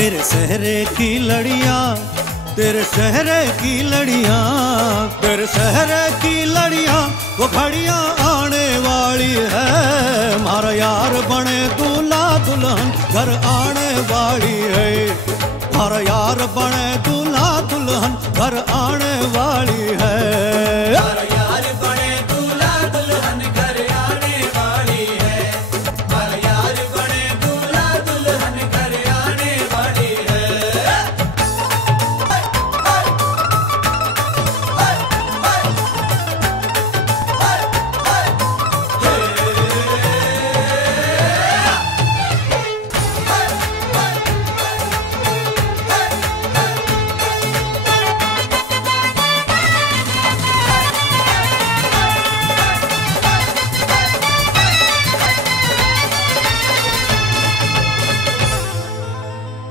तेरे सहरे की लड़ियां, तेरे सहरे की लड़ियां, तेरे सहरे की लड़ियां, वो घड़ियां आने वाली है। हमारा यार बने दूल्हा दुल्हन घर आने वाली है। हमारा यार बने दूल्हा दुल्हन घर आने वाली है। हमारा यार बने दूल्हा दुल्हन घर आने वाली है। हमारा यार बने दूल्हा दुल्हन घर आने वाली है।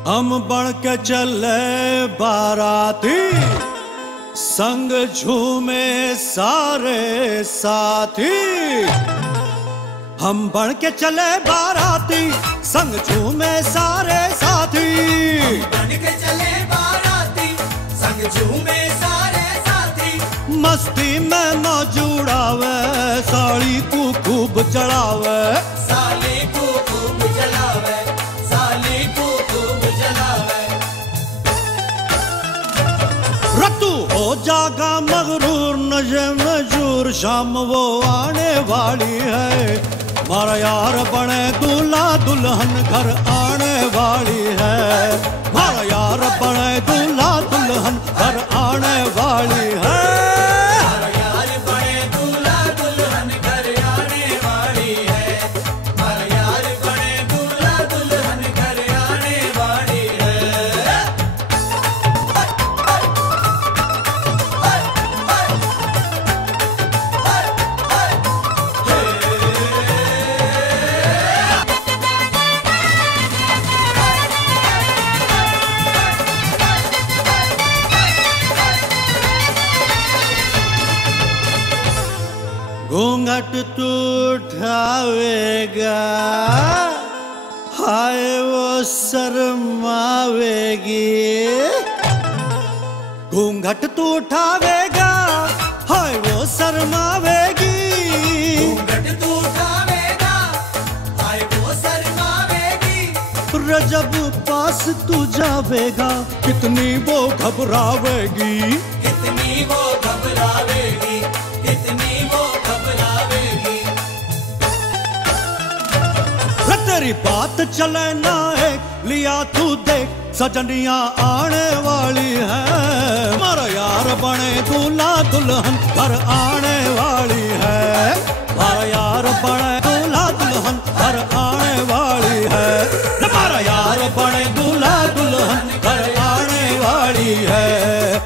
हम बढ़ के चले बाराती, संग झूमे सारे साथी। हम बढ़ के चले बाराती, संग झूमे सारे साथी। बन के चले बाराती, संग झूमे सारे साथी। मस्ती में मौजूड़ावे, साड़ी को खूब चढ़ावे। साली को खूब जलावे, साली को खूब जलावे। रतू हो जागा मगरूर, नशे में चूर, शाम वो आने वाली है। हमारा यार बने दूल्हा दुल्हन घर आने वाली है। हमारा यार बने दूल्हा दुल्हन घर आने वाली है। हमारा यार बने दूल्हा दुल्हन घर आने वाली है। हमारा यार बने दूल्हा दुल्हन घर आने वाली है। घूंघट तू उठावेगा, हाय वो शर्मावेगी। घूंघट तू उठावेगा, हाय वो शर्मावेगी। घूंघट तू उठावेगा, हाय वो शर्मावेगी। रजब पास तू जावेगा, कितनी वो घबरावेगी। कितनी वो घबरावेगी, कितनी वो घबरावेगी। तेरी बात चले ना एक लिया तू देख, सजनियां आने वाली है। हमारा यार बने दूल्हा दुल्हन घर आने वाली है। हमारा यार बने दूल्हा दुल्हन घर आने वाली है। हमारा यार बने दूल्हा दुल्हन घर आने वाली है।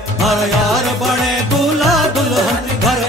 हमारा यार बने दूल्हा दुल्हन घर